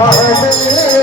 হরে